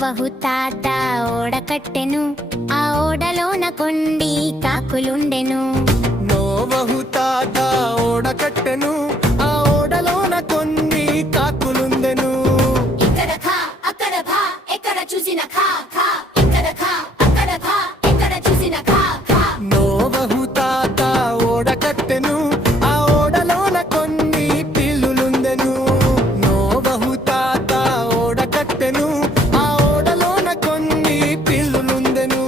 నోవహు తాత ఓడకట్టెను, ఆ ఓడలోన కొండి కాకులుండెను. నోవహు తాత ఓడకట్టెను, ఆ ఓడలోన కొన్ని కాకులుండెను. ఇక్కడ ఖా అక్కడ భా, ఎక్కడ చూసిన ఖా ఖా, ఇక్కడ ఖా అక్కడ భా, ఎక్కడ చూసిన ఖా ఖా. నోవహు తాత ఓడకట్టెను, ఆ ఓడలోన కొన్ని పిల్లులుండెను. నోవహు తాత ఓడకట్టెను, ఆ ఓడలోన కొన్ని పిల్లులుండెను.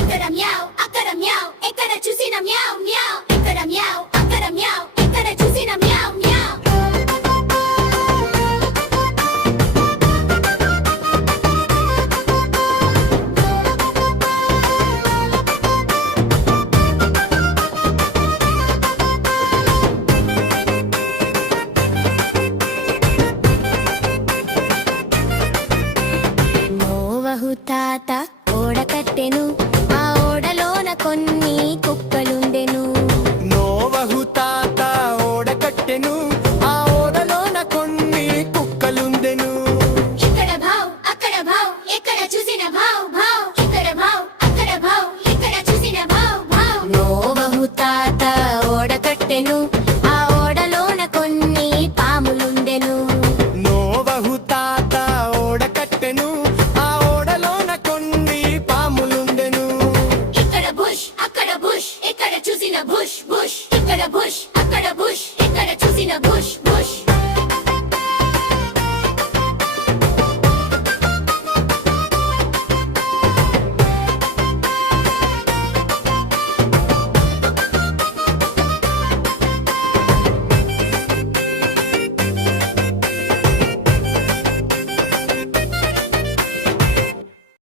ఇక్కడ మ్యావ్ అక్కడ మ్యావ్, ఎక్కడ చూసిన మ్యావ్ మ్యావ్, ఇక్కడ మ్యావ్ అక్కడ మ్యావ్, ఎక్కడ చూసిన మ్యావ్ మ్యావ్. నోవహు తాత ఓడకట్టెను, ఆ ఓడలోన కొన్ని కుక్కలుండెను. నోవహు తాత ఓడకట్టెను, ఆ ఓడలోన కొన్ని కుక్కలుండెను. ఇక్కడ భావ్ అక్కడ భావ్, ఎక్కడ చూసిన భావ్ భావ్, ఇక్కడ భావ్ అక్కడ భావ్, ఎక్కడ చూసిన భావ్ భావ్. నోవహు తాత ఓడకట్టెను, ఆ ఓడలోన కొన్ని పాములుండెను. నోవహు తాత ఓడకట్టెను, ఆ ఓడలోన కొన్ని పాములుండెను. ఇక్కడ బుష్ అక్కడ బుష్, ఎక్కడ చూసిన బుష్ బుష్, ఇక్కడ బుష్ అక్కడ బుష్, ఎక్కడ చూసిన బుష్ బుష్.